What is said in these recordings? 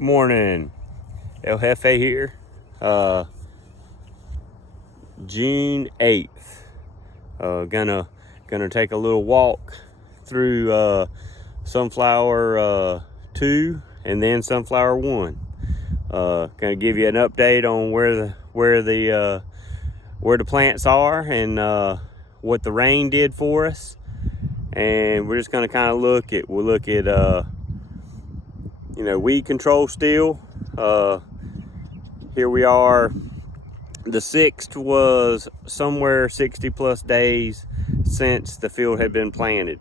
Morning, El Jefe here. June 8th. Gonna take a little walk through Sunflower 2 and then Sunflower 1. Gonna give you an update on where the plants are and what the rain did for us. And we're just gonna kind of look at weed control still. Here we are. The 6th was somewhere 60 plus days since the field had been planted.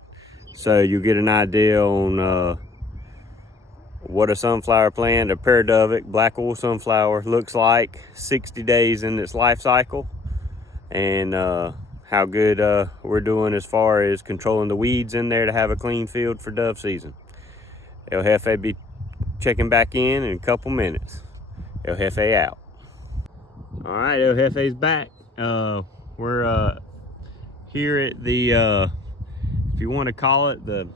So you get an idea on what a sunflower plant, a Paradovic black oil sunflower, looks like 60 days in its life cycle, and how good we're doing as far as controlling the weeds in there to have a clean field for dove season. El Jefe be checking back in a couple minutes. El Jefe out. All right, El Jefe's back. We're here at the, if you want to call it, the,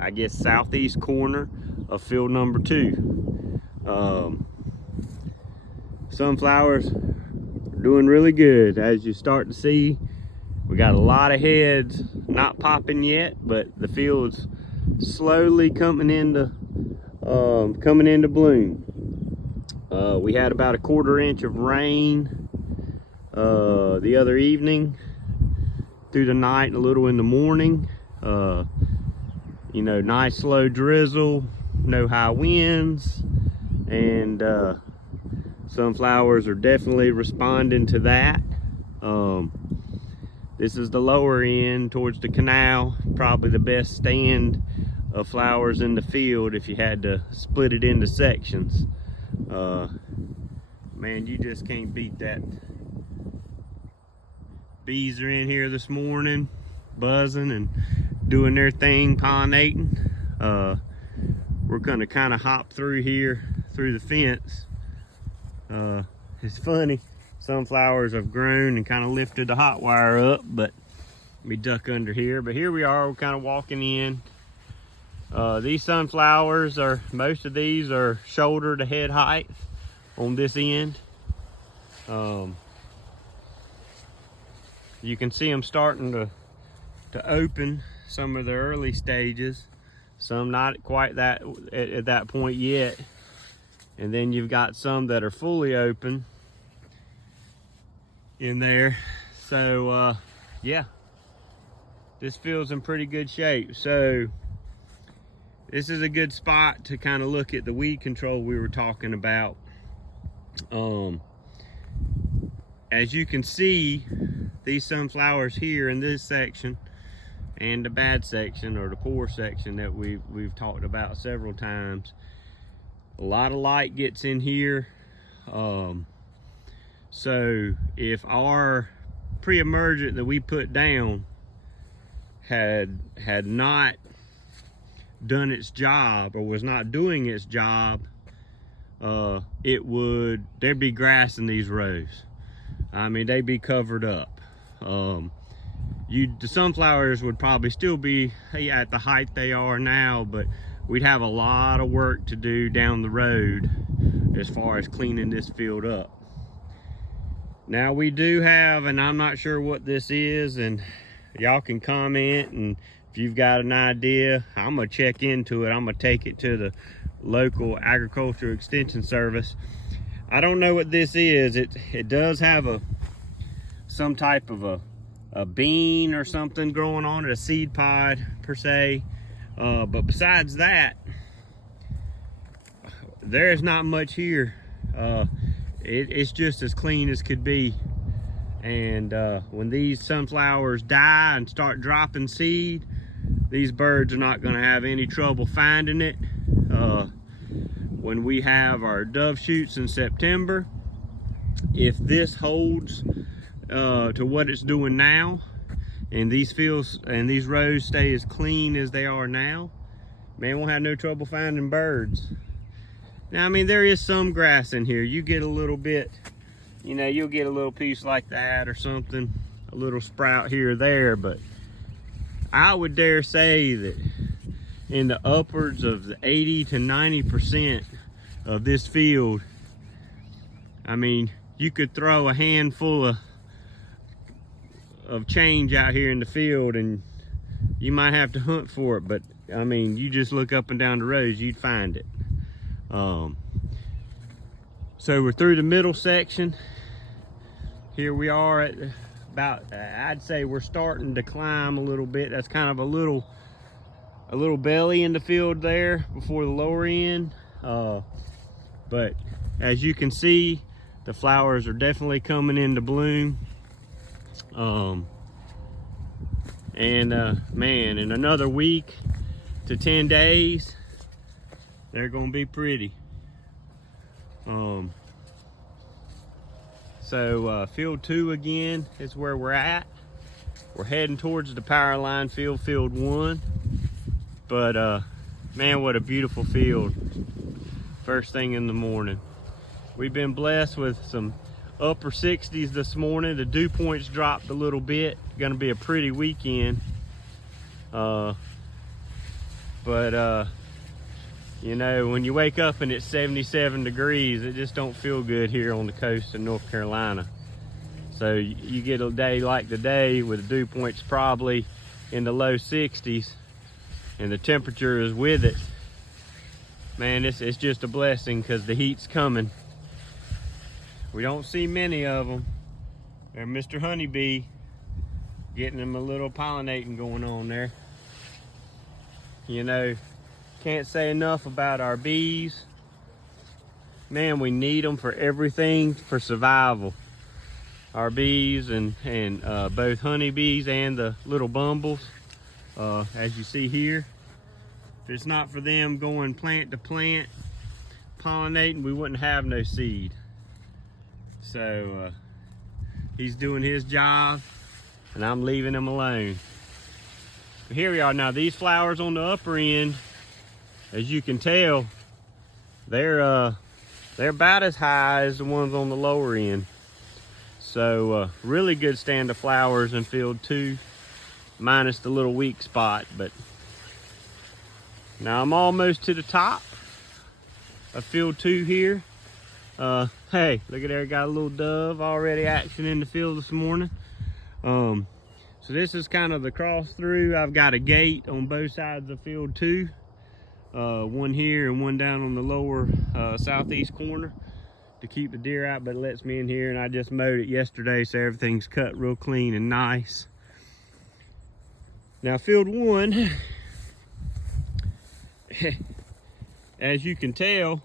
I guess, southeast corner of field number 2. Sunflowers are doing really good. As you start to see, we got a lot of heads not popping yet, but the field's slowly coming into bloom. We had about a 1/4 inch of rain the other evening through the night and a little in the morning. Nice slow drizzle, no high winds, and sunflowers are definitely responding to that. This is the lower end towards the canal, probably the best stand of flowers in the field if you had to split it into sections. Man, you just can't beat that. Bees are in here this morning, buzzing and doing their thing, pollinating. We're gonna kind of hop through here, through the fence. It's funny, sunflowers have grown and kind of lifted the hot wire up, but let me duck under here. But here we are, we're kind of walking in. These sunflowers most of these are shoulder to head height on this end. You can see them starting to open some of the early stages, some not quite that at that point yet, and then you've got some that are fully open in there. So yeah, this field's in pretty good shape. So this is a good spot to kind of look at the weed control we were talking about. As you can see, these sunflowers here in this section and the bad section, or the poor section that we've talked about several times, a lot of light gets in here. So if our pre-emergent that we put down had not done its job, or was not doing its job, there'd be grass in these rows. I mean, they'd be covered up. The sunflowers would probably still be at the height they are now, but we'd have a lot of work to do down the road as far as cleaning this field up. Now we do have, and I'm not sure what this is, and y'all can comment, and if you've got an idea, I'm gonna check into it. I'm gonna take it to the local agriculture extension service. I don't know what this is. It does have some type of a bean or something growing on it, a seed pod per se. But besides that, there is not much here. It's just as clean as could be. And when these sunflowers die and start dropping seed, these birds are not going to have any trouble finding it. When we have our dove shoots in September, if this holds to what it's doing now, and these fields and these rows stay as clean as they are now, man, won't have no trouble finding birds. Now, I mean, there is some grass in here. You get a little bit, you'll get a little piece like that or something, a little sprout here or there, but I would dare say that in the upwards of the 80 to 90% of this field. I mean, you could throw a handful of change out here in the field and you might have to hunt for it, but I mean, you just look up and down the roads, you'd find it. So we're through the middle section. Here we are at about, I'd say we're starting to climb a little bit. That's kind of a little belly in the field there before the lower end. But as you can see, the flowers are definitely coming into bloom. Man, in another week to 10 days, they're gonna be pretty. Field 2 again is where we're at. We're heading towards the power line field, field 1. But man, what a beautiful field. First thing in the morning. We've been blessed with some upper 60s this morning. The dew points dropped a little bit. Gonna be a pretty weekend. You know, when you wake up and it's 77 degrees, it just don't feel good here on the coast of North Carolina. So you get a day like today with the dew points probably in the low 60s and the temperature is with it. Man, it's just a blessing because the heat's coming. We don't see many of them. There's Mr. Honeybee, getting them a little pollinating going on there. You know, can't say enough about our bees. Man, we need them for everything, for survival. Our bees and both honeybees and the little bumbles, as you see here. If it's not for them going plant to plant, pollinating, we wouldn't have no seed. So he's doing his job and I'm leaving him alone. But here we are now. These flowers on the upper end, as you can tell, they're about as high as the ones on the lower end. So really good stand of flowers in field 2, minus the little weak spot. But now I'm almost to the top of field 2 here. Hey, look at there, got a little dove already action in the field this morning. So this is kind of the cross through. I've got a gate on both sides of field 2. One here and one down on the lower southeast corner to keep the deer out, but it lets me in here, and I just mowed it yesterday, so everything's cut real clean and nice. Now field 1, as you can tell,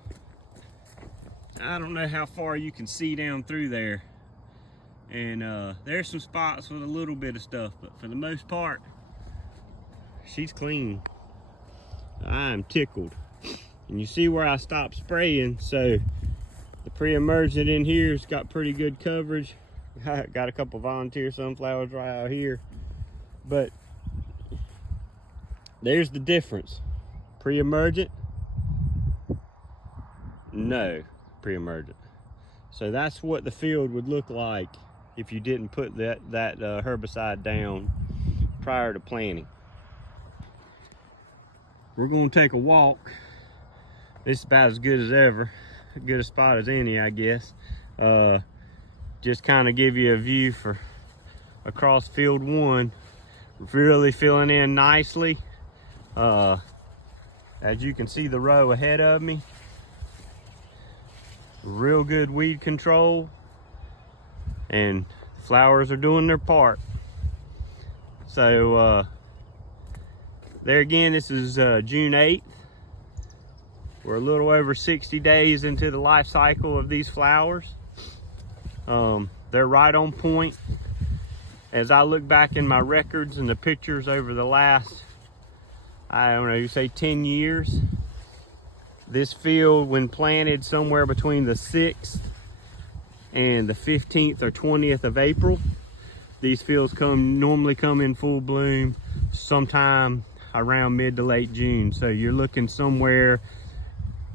I don't know how far you can see down through there, and there's some spots with a little bit of stuff, but for the most part, she's clean. I'm tickled. And you see where I stopped spraying, so the pre-emergent in here has got pretty good coverage. I got a couple volunteer sunflowers right out here, but there's the difference. Pre-emergent, no pre-emergent. So that's what the field would look like if you didn't put that herbicide down prior to planting. We're gonna take a walk. This is about as good as ever, as good a spot as any, I guess. Just kind of give you a view for across field 1. Really filling in nicely. As you can see, the row ahead of me, real good weed control, and flowers are doing their part. So there again, this is June 8th. We're a little over 60 days into the life cycle of these flowers. They're right on point. As I look back in my records and the pictures over the last, I don't know, you say 10 years, this field, when planted somewhere between the 6th and the 15th or 20th of April, these fields normally come in full bloom sometime around mid to late June. So you're looking somewhere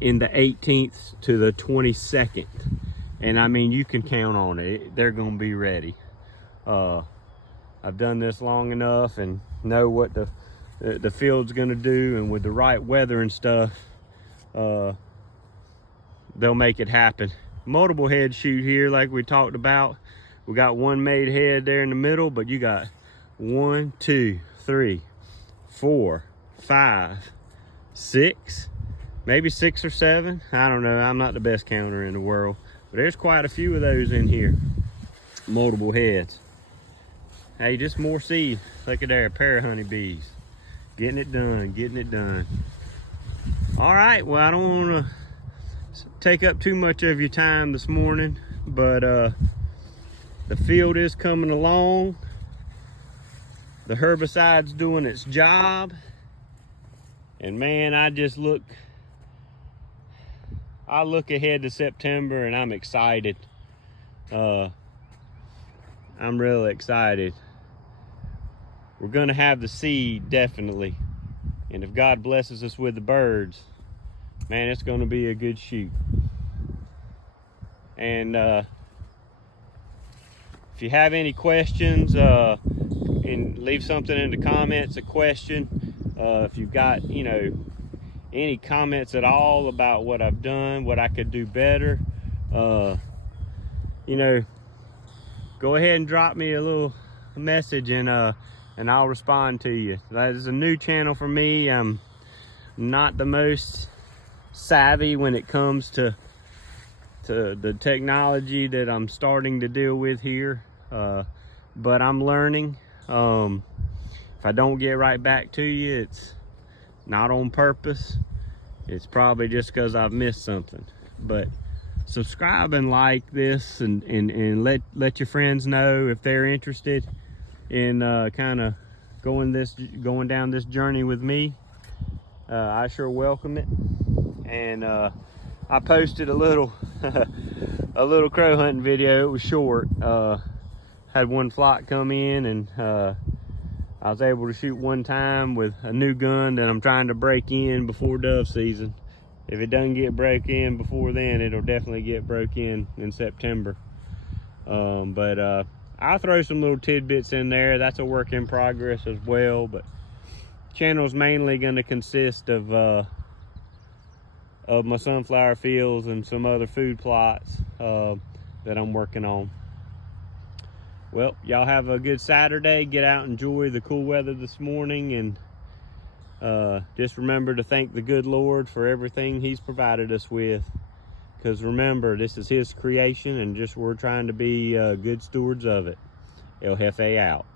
in the 18th to the 22nd. And I mean, you can count on it. They're gonna be ready. I've done this long enough and know what the field's gonna do, and with the right weather and stuff, they'll make it happen. Multiple head shoot here like we talked about. We got one made head there in the middle, but you got 1, 2, 3, 4, 5, 6, maybe 6 or 7. I don't know, I'm not the best counter in the world, but there's quite a few of those in here. Multiple heads. Hey, just more seed. Look at there, a pair of honeybees. Getting it done, getting it done. All right, well, I don't want to take up too much of your time this morning, but the field is coming along. The herbicide's doing its job. And man, I look ahead to September and I'm excited. I'm really excited. We're gonna have the seed, definitely. And if God blesses us with the birds, man, it's gonna be a good shoot. And if you have any questions, and leave something in the comments, a question. If you've got, you know, any comments at all about what I've done, what I could do better, you know, go ahead and drop me a little message and I'll respond to you. That is a new channel for me. I'm not the most savvy when it comes to the technology that I'm starting to deal with here, but I'm learning. If I don't get right back to you, it's not on purpose. It's probably just because I've missed something. But subscribe and like this, and let your friends know if they're interested in kind of going down this journey with me. I sure welcome it. And I posted a little a little crow hunting video. It was short. Had one flock come in, and I was able to shoot one time with a new gun that I'm trying to break in before dove season. If it doesn't get broke in before then, it'll definitely get broke in September. But I'll throw some little tidbits in there. That's a work in progress as well, but channel's mainly going to consist of my sunflower fields and some other food plots that I'm working on. Well, y'all have a good Saturday. Get out and enjoy the cool weather this morning, and just remember to thank the good Lord for everything He's provided us with. Because remember, this is His creation, and just we're trying to be good stewards of it. El Jefe out.